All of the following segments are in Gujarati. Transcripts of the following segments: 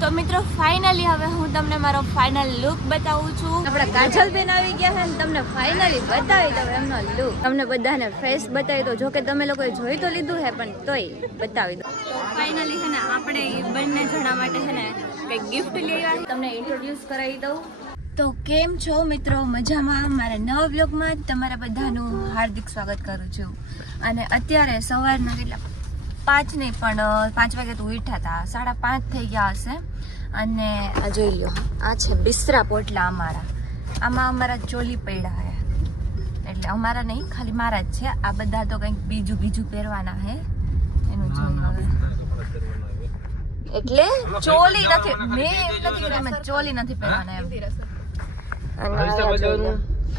તો મિત્રો ફાઇનલી હવે હું તમને મારો ફાઇનલ લુક બતાવું છું. આપણા કાજલ બેન આવી ગયા છે ને તમને ફાઇનલી બતાવી દઉં એમનો લુક. તમને બધાને ફેસ બતાવી દઉં, જો કે તમે લોકોએ જોઈ તો લીધું છે પણ તોય બતાવી દઉં. તો ફાઇનલી છે ને આપણે બંને જણા માટે છે ને કંઈક ગિફ્ટ લઈ આવ્યા. તમને ઇન્ટ્રોડ્યુસ કરાવી દઉં. તો કેમ છો મિત્રો? મજામાં? મારા નવા વ્લોગમાં તમારા બધાનું હાર્દિક સ્વાગત કરું છું. અને અત્યારે સવારના કેટલા 5 નહીં પણ 5 વાગે તો ઉઠ્યા હતા, 5:30 થઈ ગયા હશે. અને આ જોઈ લો, આ છે બિસ્તરા પોટલા અમારા. આમાં અમારા ચોલી પડ્યા છે, એટલે અમારા નહીં ખાલી મારા જ છે. આ બધા તો કંઈક બીજું પહેરવાના છે એનું જોઈ. એટલે ચોલી નથી, મેં એમ નથી કે તમે ચોલી નથી પહેરવાના એમ. અને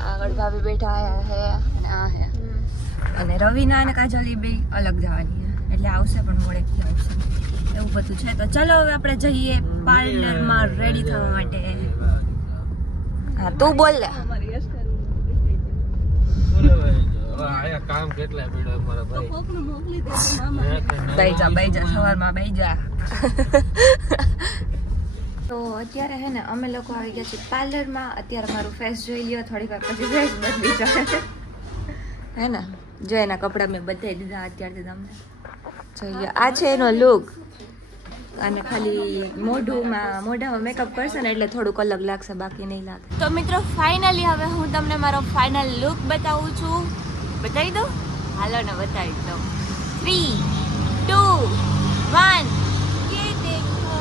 આગળ ભાભી બેઠા છે અને આ છે. અને રવિના અને કાજલ બે અલગ જવાની છે, એટલે આવશે પણ મોડેથી આવશે એવું બધું છે. તો ચલો હવે આપણે જઈએ પાર્લરમાં રેડી થવા માટે. હા તું બોલ લે. બેઈ જા સવારમાં બેઈ જા. તો અત્યારે હે ને અમે લોકો આવી ગયા છીએ પાર્લરમાં. અત્યારે મારું ફેસ જોઈ લ્યો, થોડી વાર પછી ફેસ બદલી જાય હે ને. જો એના કપડાં મેં બતાવી દીધા અત્યારથી તમને. જોઈએ આ છે એનો લુક. અને ખાલી મોઢામાં મેકઅપ કરશે ને એટલે થોડુંક અલગ લાગશે, બાકી નહીં લાગે. તો મિત્રો ફાઇનલી હવે હું તમને મારો ફાઇનલ લુક બતાવું છું. બતાવી દઉં? હાલો ને બતાવી દઉં. 3, 2, 1. ये देखो.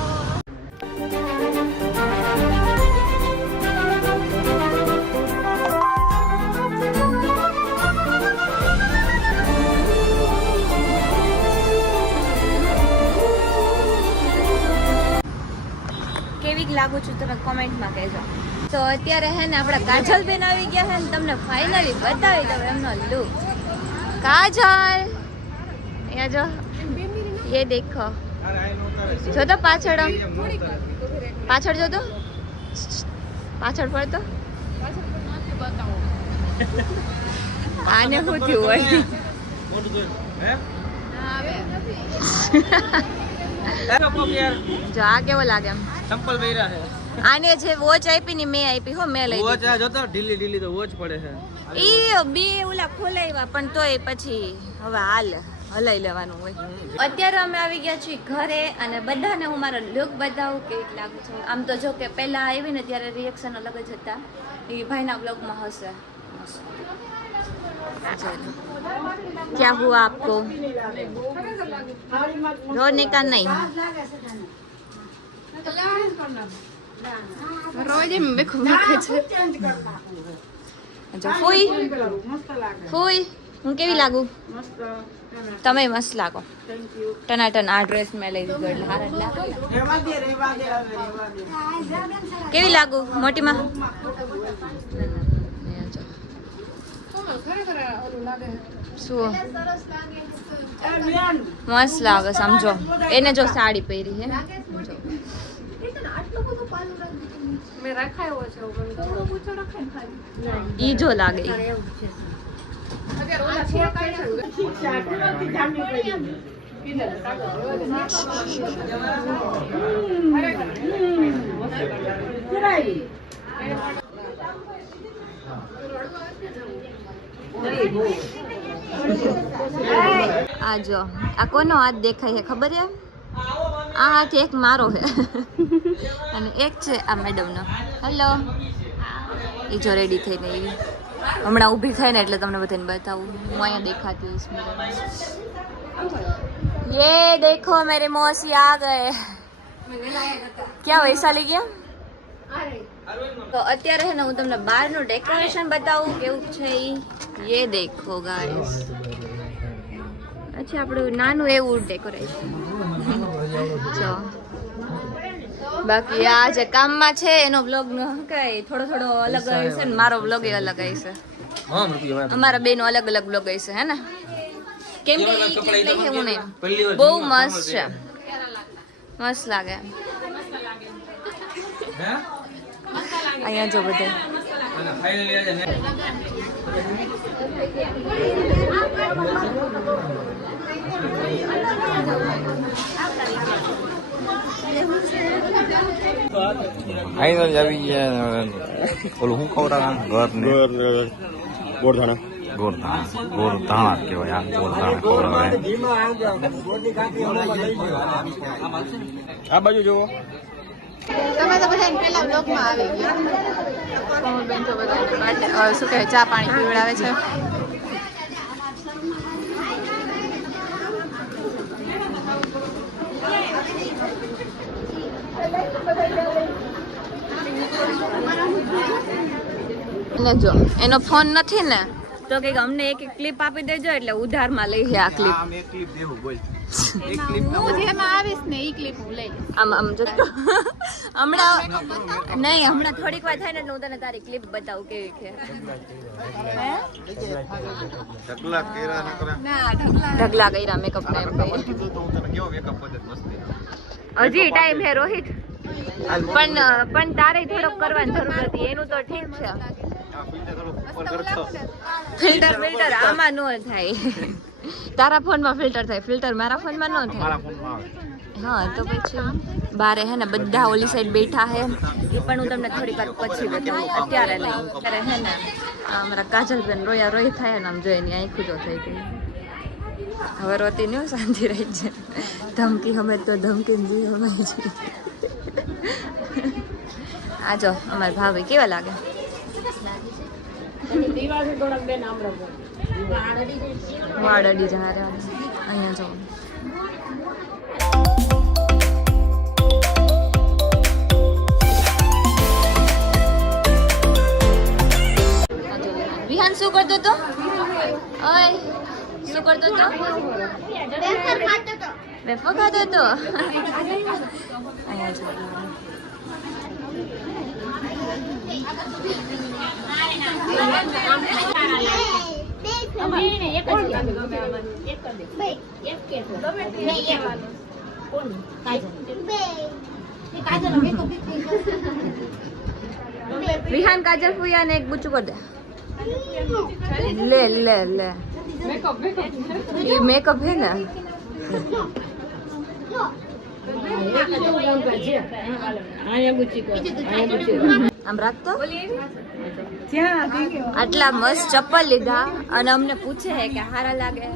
લાગુ છું તમે કોમેન્ટમાં કહેજો. તો અત્યારે હે ને આપણા કાજલ બેન આવી ગયા છે ને તમને ફાઇનલી બતાવી દઉં એમનો લુક. કાજલ અહીંયા જો, ये देखो. જો તો પાછળ જો તો પાછળ પર તો આને શું થયું હોય? જો આ કેવો લાગે એમ? ચંપલ પહેર્યા છે. આને જે વોચ આપી ને મેં આપી હો, મેં લઈ વોચ આ જોતો ઢીલી તો વોચ પડે છે. ઈ બે ઓલા ખોલાવ્યા પણ તોય પછી હવે હલાઈ લેવાનું હોય. અત્યારે અમે આવી ગયા છીએ ઘરે અને બધાને હું મારો લુક બતાવું કેવી લાગુ છું. આમ તો જો કે પહેલા આવી ને ત્યારે રિએક્શન અલગ જ હતા. એ ભાઈના બ્લોગમાં હશે. क्या हुआ आपको? रोने का नहीं. ફૂઈ હું કેવી લાગુ? તમે મસ્ત લાગો. ટનાટન આ ડ્રેસ મેં લઈ દીધો એટલે હાર કેવી લાગુ મોટીમાં? શું મસ્ત લાગે સમજો. એને જો સાડી પહેરી છે ઈ જો લાગે. આ જો આ કોનો હાથ દેખાય છે ખબર છે? આ હાથ એક મારો છે અને એક છે આ મેડમનો. હેલો. એ જો રેડી થઈ ગઈ, હમણાં ઊભી થાય ને એટલે તમને બધાને બતાવું. હું અહીંયા દેખાતી હોઈશ. ये देखो मेरे मौसी आ गए. क्या वैशाली ગયા? તો અત્યારે છે ને હું તમને બહારનું ડેકોરેશન બતાવું કેવું છે. ये देखो गाइस, અચ્છા આપણું નાનું એવું ડેકોરેશન જો. બાકી આ જે કામમાં છે એનો બ્લોગ કઈ થોડો અલગ હશે ને મારો બ્લોગ એ અલગ હશે. અમારા બેનો અલગ બ્લોગ હશે હે ને, કેમ કે ઈ ક્લિપ લઈ છે હું નહીં. બહુ મસ્ત છે, મસ્ત લાગે. અહીંયા જો બધે ફાઈનલ આવી ગયા. ઓલું શું ખવડાવવાનું ઘર ને ગોળધાણા કહેવાય. આ ગોળધાણા ખવડાવે. આ બાજુ જુઓ. તમે તો બધા પેલા બ્લોકમાં આવી ગયા. બેન તો બધા શું કહે ચા પાણી પીવડાવે છે. અને જો એનો ફોન નથી ને તો કે અમને એક ક્લિપ આપી દેજો એટલે ઉધારમાં લઈ આ ક્લિપ. એક ક્લિપ દેવું બોલ. હું જેમાં આવીશ ને ઈ ક્લિપ હું લઈ લઈશ. આમ જો હમણાં નહીં હમણાં થોડીક વાર થાય ને એટલે હું તને તારી ક્લિપ બતાવું કેવી છે. ઢગલા કેરા નકરા. ના ઢગલા ઢગલા કર્યા મેકઅપ ને એમ કહી. તો હું તને કેવો મેકઅપ પદ્ધતિ મસ્તી. હજી ટાઈમ હે રોહિત. પણ તારે થોડોક કરવાની જરૂર હતી. એનું તો ઠીક છે. ફિલ્ટર આમાં ન થાય. તારા ફોનમાં ફિલ્ટર થાય. ફિલ્ટર મારા ફોનમાં ન થાય. હા તો પછી બારે હે ને બધા ઓલી સાઈડ બેઠા હે. એ પણ હું તમને થોડીક વાર પછી બતાવું. અત્યારે નહીં. અત્યારે હે ને અમારા કાજલ બેન રોયા રોઈ થાય ને આમ જોઈએ ને આંખું તો થઈ ગઈ. હવે રોતી નહીં શાંતિ રહી છે. ધમકી અમે તો ધમકી જોઈએ અમારી છે. આ જો અમારા ભાભી કેવા લાગે. વાડડી જા રે અહીંયા જો. વિહાન શું કરતો તો? ઓય શું કરતો તો? વેફર ખાતો તો. અહીંયા જો. વિહાન કાજલ ફુયા ને એક ગુચ્ચું કર દે. લે લે લે ये मेकअप है ना. આમ રાખતો. આટલા મસ્ત ચપ્પલ લીધા અને અમને પૂછે કે હારા લાગે.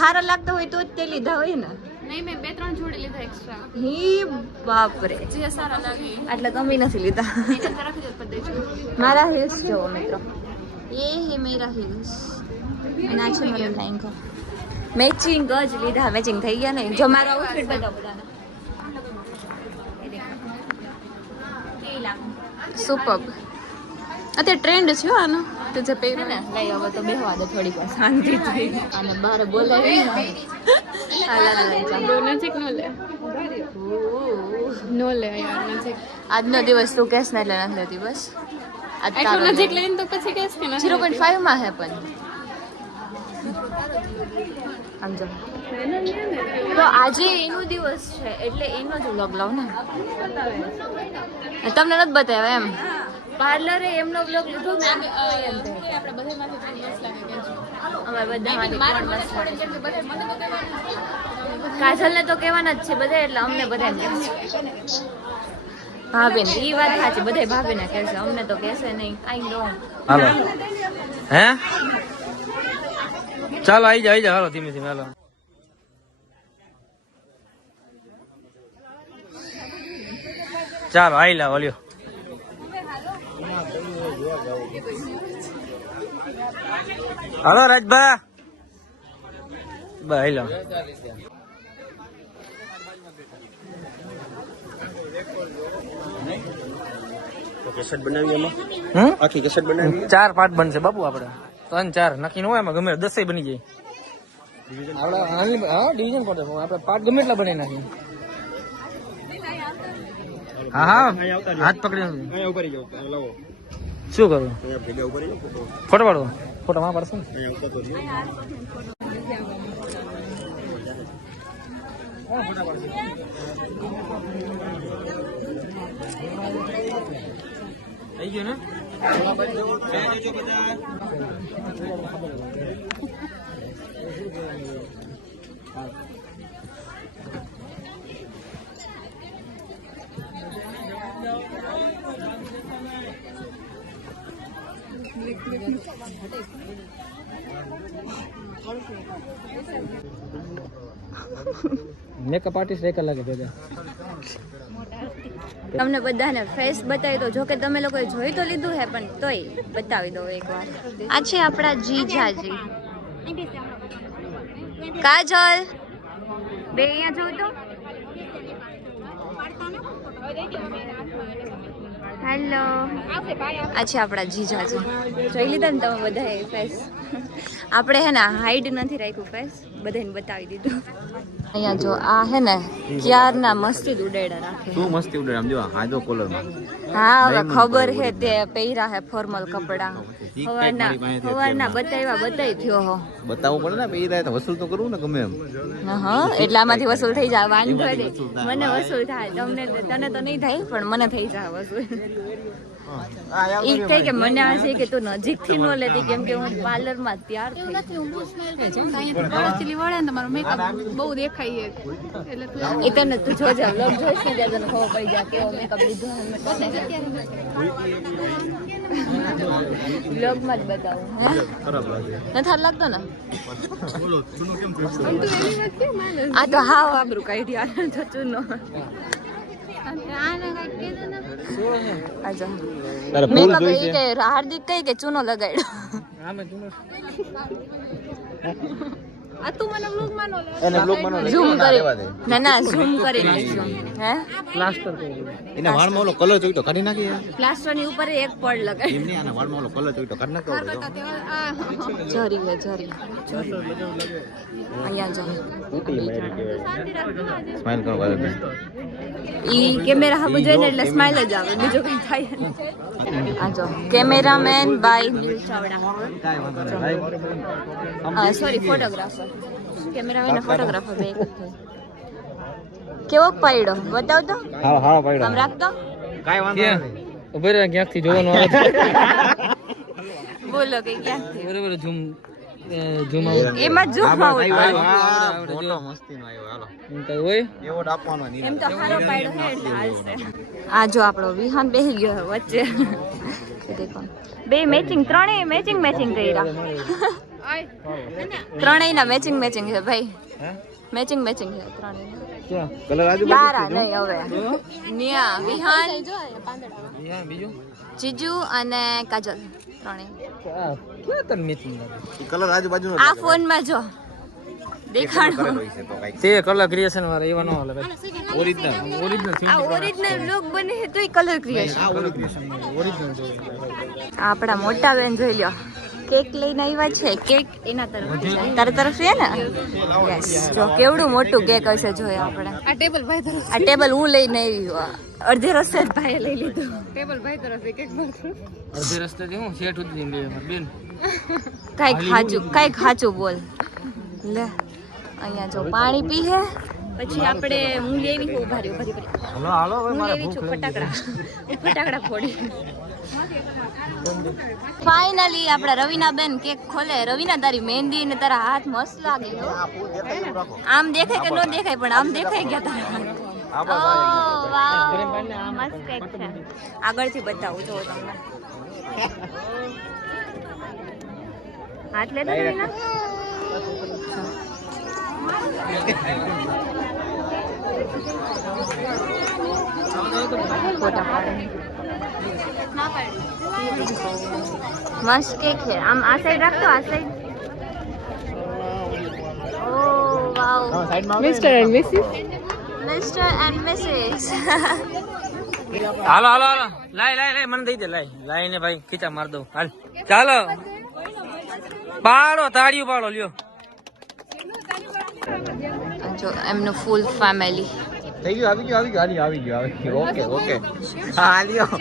હારા લાગતા હોય તો જ તે લીધા હોય ને. નહીં મેં 2-3 જોડી લીધા એક્સ્ટ્રા. હી બાપરે જે સારા લાગે આટલા તમે નથી લીધા. મારા હિલ્સ જોવો મિત્રો. ये है मेरा हिल्स. અને આ છે મારો લેંઘો. મેચિંગ જ લીધા. મેચિંગ થઈ ગયા ને. જો મારો આઉટફિટ બતાવો બધાને. સુપર્બ. અત્યારે ટ્રેન્ડ છે આનો તો જે પહેર્યું ને લઈ હવે તો બેહવા દે થોડીક વાર શાંતિ થઈ. અને બહાર બોલાવી નજીક નો લે નો લે યાર નજીક. આજનો દિવસ તું કેસ ને એટલે નથી લેતી બસ. આટલું નજીક લઈને તો પછી કેસ કે 0.5 માં હે પણ સમજો. તો આજે એનો દિવસ છે એટલે એનો જ વ્લોગ લાવ ને. તમને નથી બતાવ્યા એમ. પાર્લરે એમનો વ્લોગ લીધો ને આપણે બધામાંથી મસ્ત લાગે કે અમારે બધામાંથી કોણ મસ્ત લાગે. કાજલને તો કહેવાના જ છે બધા એટલે અમને બધા કહે છે. ભાભીને એ વાત સાચી. બધા ભાભીને કહે છે. અમને તો કહેશે નહીં. આઈ નો. હાલો હે ચાલો આવી જા હાલો ધીમે ધીમે હાલો. ચાલો આવી લા ઓલ્યો. હાલો રાજભા ભાઈ લો. કેસેટ બનાવી એમાં આખી કેસેટ બનાવી 4 પાર્ટ બનશે બાપુ. આપણે 3-4 નક્કી ન હોય એમાં ગમે 10 બની જાય. આપણે ડિવિઝન કોડે આપણે પાર્ટ ગમે એટલા બનાવી નાખીએ. હા હા હાથ પકડી શું કરું? ફોટો પાડો. ફોટો માં પાડશો ને. થઈ ગયું ને. મેકઅપ આર્ટિસ્ટ એક લાગે ભેગા. તમને બધાને ફેસ બતાવી દો. જો કે તમે લોકોએ જોઈ તો લીધું હે પણ તોય બતાવી દો એકવાર. આ છે આપણા જીજાજી કાજલ. બે અહીંયા જોઉં તો. હેલો. આ છે આપણા જીજાજી. જોઈ લીધા ને તમે બધાએ ફેસ. આપણે હે ને હાઈડ નથી રાખ્યું ફેસ, બધાને બતાવી દીધું. અહીંયા જો આ હે ને ક્યારના મસ્તી ઉડાડા રાખે. શું મસ્તી ઉડે આમ જો હાજો કોલર માં. હા હવે ખબર હે તે પહેરા હે ફોર્મલ કપડા. હવારના બતાવી થયો હો. બતાવવું પડે ને પહેરાય તો વસૂલ તો કરવું ને ગમે એમ. હા એટલામાંથી વસૂલ થઈ જાય. વાંધો નહીં, મને વસૂલ થાય. તને તો નહીં થાય પણ મને થઈ જાય વસૂલ. ઈ કહે કે મને આ છે કે તું નજીકથી ન લેતી કેમ કે હું પાર્લરમાં તૈયાર થઈ. તમારો મેકઅપ બહુ દેખાય એટલે એ તને તું જોજે વ્લોગ જોઈશ ને ત્યારે તને ખબર પડી જાય કેવો મેકઅપ લીધો. વ્લોગમાં જ બતાવું. હે નથી લાગતો ને આ તો હા આબરું કઈ ધ્યાન થતું ન. મેકઅપ એ કે હાર્દિક કઈ કે ચૂનો લગાડ્યો. ઝૂમ કરી ના ઝૂમ કરી નાખ્યું. હે પ્લાસ્ટર કરી એના વાળમાં ઓલો કલર જોઈતો કાઢી નાખી. પ્લાસ્ટર ની ઉપર એક પડ લગાડ્યું. એમની આના વાળમાં ઓલો કલર જોઈતો કાઢી નાખો. જરી અહીંયા જો સ્માઈલ કરો ભાઈ. ઈ કેમેરા હાબુ જોઈને એટલે સ્માઈલ જ આવે, બીજું કઈ થાય નહીં. આ જો cameraman by Neel Chavda. Sorry photographer. Cameraman ને ફોટોગ્રાફર બે એક જ થાય. કેવો પાડ્યો બતાવ તો. હા પાડ્યો. આમ રાખતો કાઈ વાંધો નહીં. ઉભે રહે ક્યાંકથી જોવાનું આવે. બોલો કે ક્યાંથી બરાબર ઝૂમ આઉટ એમાં ઝૂમ આઉટ. ફોટો મસ્તીનો આવ્યો. હાલો કઈ હોય એવોર્ડ આપવાનો નહીં. એમ તો હારો પાડ્યો હે એટલે હાલશે. આ જો આપણો વિહાન બેહી ગયો હે વચ્ચે. દેખો બે મેચિંગ, ત્રણેય મેચિંગ કર્યા. ત્રણેયના મેચિંગ છે ભાઈ. મેચિંગ છે ત્રણેય. કલર આજુ તારા નહીં હવે. નિયા વિહાન, બીજું જીજુ અને કાજલ ત્રણેય. ક્યાં તને મેચિંગ લાગે? કલર આજુબાજુનો આ ફોનમાં જો દેખાડો. તે કલર ક્રિએશન વાળા એવા ન હાલે ભાઈ. ઓરિજિનલ આ ઓરિજિનલ લુક બને છે તોય કલર ક્રિએશન. આપણા મોટા બેન જોઈ લ્યો કેક લઈને આવ્યા છે. કેક એના તરફ તારા તરફ છે ને. યસ જો કેવડું મોટું કેક હશે જોઈએ આપણે. આ ટેબલ ભાઈ તરફ, આ ટેબલ હું લઈને આવી. અડધે રસ્તે જ ભાઈએ લઈ લીધું. ટેબલ ભાઈ તરફ કેક ભરતો. અડધે રસ્તે થી હું શેઠ ઉતરી લે બેન. કઈ ખાચું બોલ લે. અહીંયા જો પાણી પી હે. પછી આપણે હું લેવી હું ઉભા હાલો હું લેવી છું ફટાકડા ફોડી. ફાઇનલી આપણા રવિના બેન કેક ખોલે. રવિના તારી મહેંદી ને તારા હાથ મસ્ત લાગે. આમ દેખાય કે ન દેખાય પણ આમ દેખાઈ ગયા તારા હાથ. ઓહ વાવ મસ્ત કેક છે. આગળથી બતાવું જો તમને. હાથ લેતો રવિના. ફોટા પાડે મસ્ત કેક છે. આમ આ સાઈડ રાખતો. આ side. Oh wow mister and missus. હાલો લાય મને દઈ દે. લાય ને ભાઈ ખીચા માર દઉં. હાલ ચાલો પાડો તાળીઓ પાડો લ્યો. જો એમનું ફૂલ ફેમિલી. થઈ ગયું. આવી ગયો. ઓકે હા લ્યો.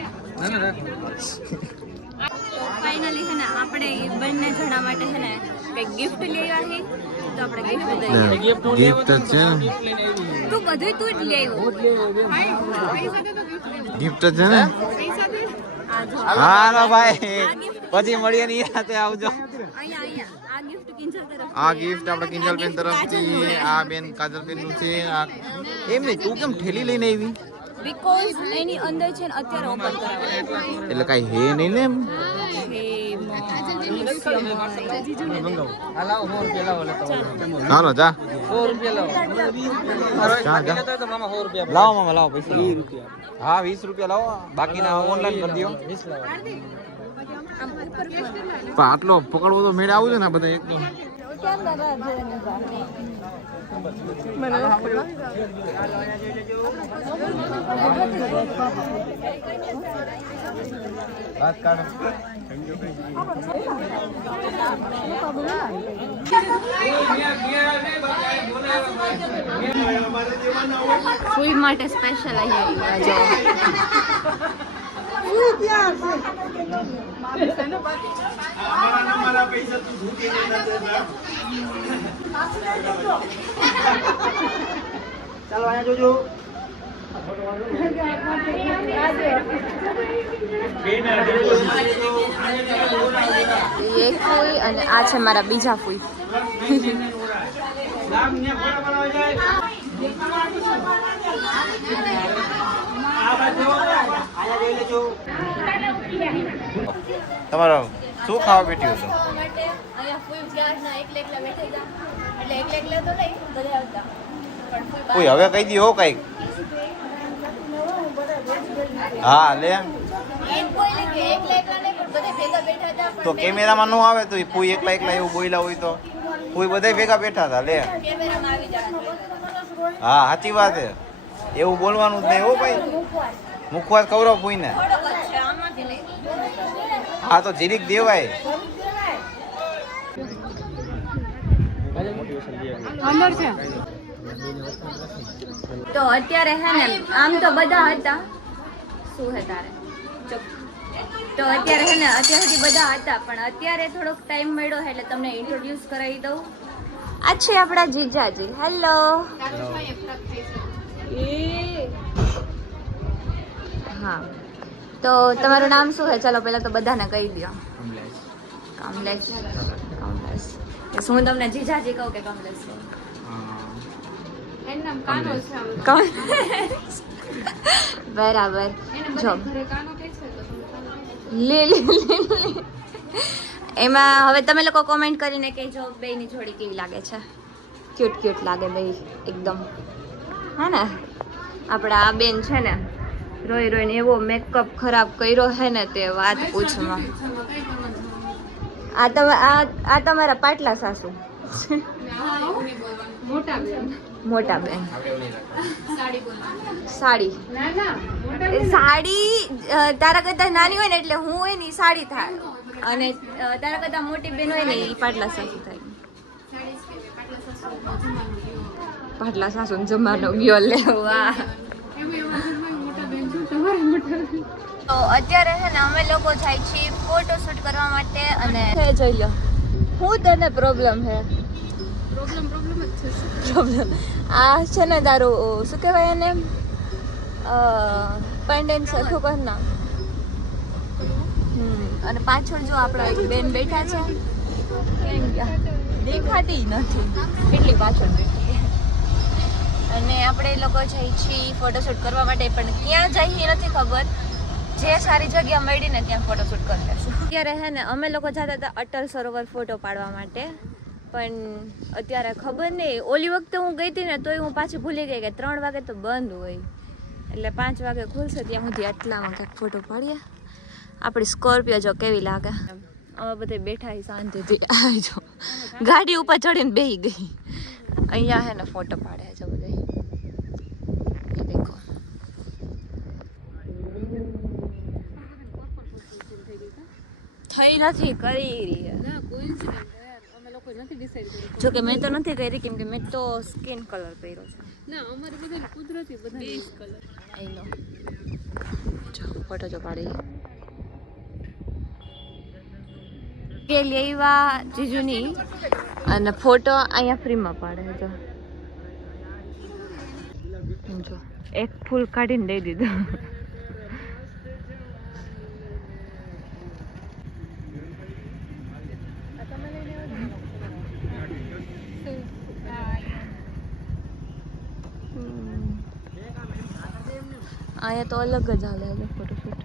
ફાઇનલી છે ને આપણે બંને જણા માટે છે ને કઈ ગિફ્ટ લેવા છે તો આપણે ગિફ્ટ દઈએ. ગિફ્ટ છે. તું બધું તું જ લેવો. ગિફ્ટ છે ને. હાલો ભાઈ પછી મળીએ ને યાતે આવજો. અહીંયા આ ગિફ્ટ કિંજલ તરફ. આ ગિફ્ટ આપણે કિંજલ બેન તરફથી. આ બેન કાજલ બેન નું છે. એમ નહીં તું કેમ ઠેલી લઈને આવી? બીકોઝ એની અંદર છે ને અત્યારે ઓપન કરાવવાનું એટલે કઈ હે નહીં ને એમ. છે લાવો 100 રૂપિયા લાવો લેતો ચાલો જા 100 રૂપિયા લાવો મારો એક જા, બાકી જા. લેતો હોય તો મામા 100 રૂપિયા લાવો મામા લાવો પૈસા 20 રૂપિયા હા 20 રૂપિયા લાવો બાકીના ઓનલાઈન કરી દો 20 લાવો પણ આટલો પકડવો તો મેળે આવું છે ને બધા એકદમ વાત કાઢો ફૂઈ માટે સ્પેશિયલ અહીંયા જો ચાલો અહીંયા જોજો એક ફૂઈ અને આ છે મારા બીજા ફૂઈ તમારો શું ખાવા બેઠ્યું છો કોઈ હવે કહી દી હો કઈક હા લે તો કેમેરામાં નો આવે તો કોઈ એકલા એકલા એવું બોલ્યા હોય તો કોઈ બધા ભેગા બેઠા હતા લે હા સાચી વાત છે એવું બોલવાનું જ નહીં હો ભાઈ મુખવાસ કવરો પૂઈને હા તો જીરીક દેવાય તો અત્યારે હે ને આમ તો બધા હતા શું હે તારે ચૂપ. તો અત્યારે હે ને અત્યાર સુધી બધા હતા પણ અત્યારે થોડોક ટાઈમ મળ્યો એટલે તમને ઇન્ટ્રોડ્યુસ કરાવી દઉં આ છે આપણા જીજાજી હેલો હા તો તમારું નામ શું છે ચાલો પહેલા તો બધાને કહી દો કમલેશ કમલેશ શું હું તમને જીજાજી કહું કે કમલેશ બરાબર જો લે એમાં હવે તમે લોકો કોમેન્ટ કરીને કહેજો બેયની જોડી કેવી લાગે છે ક્યુટ ક્યુટ લાગે બે એકદમ હા ને આપણા આ બેન છે ને રોઈ રોઈને એવો મેકઅપ ખરાબ કર્યો છે ને તે વાત પૂછમાં આ તમારા પાટલા સાસુ મોટા બેન સાડી તારા કરતા નાની હોય ને એટલે હું હોય ને ઈ સાડી થાય અને તારા કરતા મોટી બેન હોય ને ઈ પાટલા સાસુ થાય પાટલા સાસુ જમાનો ગયો લેવા તો અત્યારે છે ને અમે લોકો જાય છીએ ફોટો શૂટ કરવા માટે અને જોઈ લો હું તને પ્રોબ્લેમ હે પ્રોબ્લેમ આ છે ને તારું શું કહેવાય એને પેન્ડન્ટ સરખું કર ના અને પાછળ જો આપણા એક બેન બેઠા છે કેમ ગયા દેખાતી નથી એટલી પાછળ બેઠી અને આપણે એ લોકો જઈએ છીએ ફોટોશૂટ કરવા માટે પણ ક્યાં જઈએ નથી ખબર જે સારી જગ્યા મળી ને ત્યાં ફોટોશૂટ કરી લેશું અત્યારે હે ને અમે લોકો જતા હતા અટલ સરોવર ફોટો પાડવા માટે પણ અત્યારે ખબર નહીં ઓલી વખતે હું ગઈ હતી ને તોય હું પાછી ભૂલી ગઈ કે 3 વાગે તો બંધ હોય એટલે 5 વાગે ખુલશે ત્યાં સુધી આટલામાં કંઈક ફોટો પાડીએ આપણી સ્કોર્પિયો જો કેવી લાગે અમે બધે બેઠા શાંતિથી જો ગાડી ઉપર ચડીને બેસી ગઈ અહીંયા હે ને ફોટો પાડે છે બધા દેખો થઈ નથી કરી રહી જો કે મેં તો નથી કરી કેમ કે મેં તો સ્કિન કલર પહેર્યો છે ના અમારે બધા કુદરતી બધા બેઝ કલર આઈ નો જો ફોટો જો પાડી કે લેવા જીજુની અને ફોટો અહીંયા ફ્રીમાં પાડે જો જો એક ફૂલ કાઢીને દઈ દીધું અહીંયા તો અલગ જ હાલે છે ફોટોશૂટ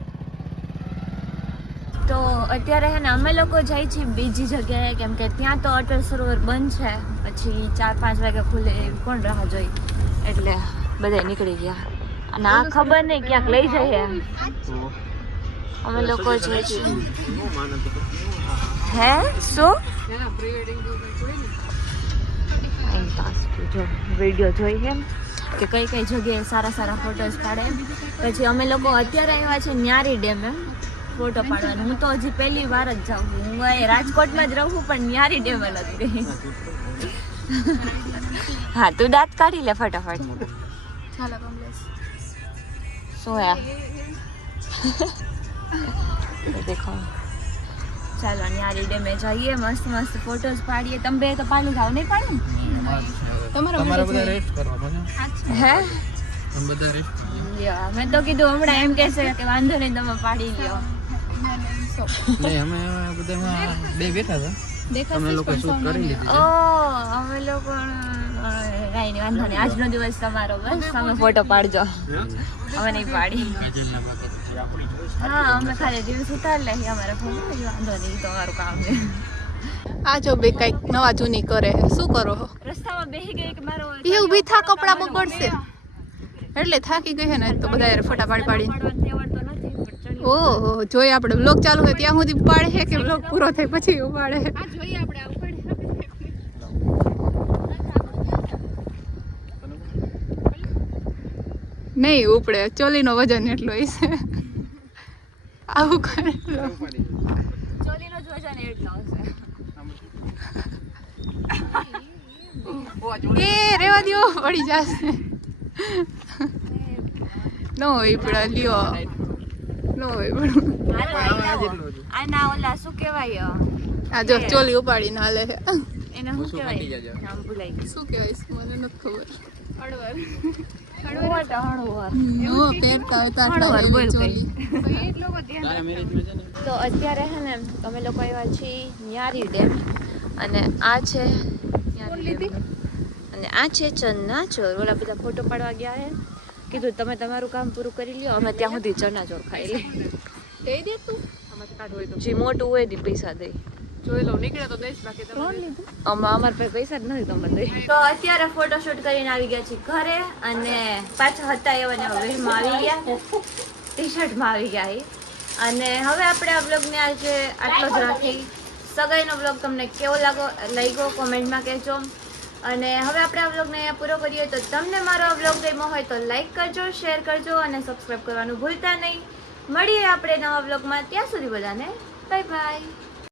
તો અત્યારે હે ને અમે લોકો જાય છીએ બીજી જગ્યાએ, કેમ કે ત્યાં તો અટલ સરોવર બંધ છે, પછી 4-5 વાગે ખુલે એવી કોણ રાહ જોઈ, એટલે બધા નીકળી ગયા. અને આ ખબર નહીં ક્યાંક લઈ જઈએ. અમે લોકો જઈએ છીએ. હે શું વિડીયો જોઈ એમ કે કઈ કઈ જગ્યાએ સારા સારા ફોટોસ પાડે. પછી અમે લોકો અત્યારે આવ્યા છે ન્યારી ડેમે ફોટો પાડવાનો. હું તો હજી પહેલી વાર જ જાઉં છું. હું અહીં રાજકોટમાં જ રહું પણ ન્યારી ડેમે નથી ગઈ. હા તું દાંત કાઢી લે ફટાફટ. ચાલો કમલેશ. શું હે દેખો. ચાલો ન્યારી ડેમે જઈએ, મસ્ત મસ્ત ફોટોસ પાડીએ. તમે બે તો પાડી જાવ નહીં પાડે ને? તમારે બધા રેસ્ટ કરવા હે તમે બધા રેસ્ટ. મેં તો કીધું હમણાં એમ કહેશે કે વાંધો નહીં તમે પાડી લ્યો. નહીં અમે બધા બે બેઠા હતા, તમે લોકો શૂટ કરી લીધી. ઓ અમે લોકો કાંઈ નહીં, વાંધો નહીં, આજનો દિવસ તમારો, બસ તમે ફોટો પાડજો, અમે નહીં પાડી. હા અમે ખાલી દિવસ ઉતાર લઈએ અમારે ફોટો, વાંધો નહીં, તમારું કામ છે. આ જો બે કઈક નવા જૂની કરે. શું કરો? રસ્તામાં બેસી ગઈ કે મારો એ ઊભી થા, કપડા બગડશે એટલે થાકી ગઈ છે ને તો બધા ફોટા પાડી પાડી. આવડતો નથી પણ ચડી. ઓહો, જોઈએ આપણે બ્લોગ ચાલુ હોય ત્યાં સુધી ઉપાડે છે કે બ્લોગ પૂરો થાય પછી ઉપાડે છે? જોઈએ આપણે નહીં ઉપડે, ચોલીનો વજન એટલો હશે. આવું કરે ચોલીનો જ વજન એટલો હશે. એ રેવા દ્યો, પડી જશે. નો ઉપડા લ્યો, નો ઉપડા. આના ઓલા શું કહેવાય, આ જો ચોલી ઉપાડીને હાલે છે. એને શું કહેવાય, નામ ભૂલાઈ ગયું. શું કહેવાય મને નથી ખબર. હળવર. પહેરતા હતા હળવર બોલ ચોલી. તો અત્યારે હે ને અમે લોકો આવ્યા છીએ ન્યારી ડેમ, અને આ છે ન્યારી ડેમ, અને આ છે ચન્નાચોર. ઓલા બધા ફોટો પાડવા ગયા હે, કીધું તમે તમારું કામ પૂરું કરી લ્યો, અમે ત્યાં સુધી ચન્નાચોર ખાઈ લઈ. દઈ દે તું. જે મોટું હોય તે પૈસા દઈ. જોઈ લો, નીકળે તો દઈશ, બાકી તમે અમારા પાસે પૈસા જ નથી, તમે દઈ. તો અત્યારે ફોટોશૂટ કરીને આવી ગયા છીએ ઘરે, અને પાછા હતા એવા ને વેરમાં આવી ગયા, ટી શર્ટમાં આવી ગયા એ. અને હવે આપણે આ બ્લોગને આજે આટલો જ રાખી. સગાઈનો બ્લોગ તમને કેવો લાગ્યો કોમેન્ટમાં કહેજો. અને હવે આપણે આ બ્લોગને અહીંયા પૂરો કરીએ. તો તમને મારો આ બ્લોગ ગમ્યો હોય તો લાઈક કરજો, શેર કરજો અને સબસ્ક્રાઈબ કરવાનું ભૂલતા નહીં. મળીએ આપણે નવા બ્લોગમાં. ત્યાં સુધી બધાને બાય બાય.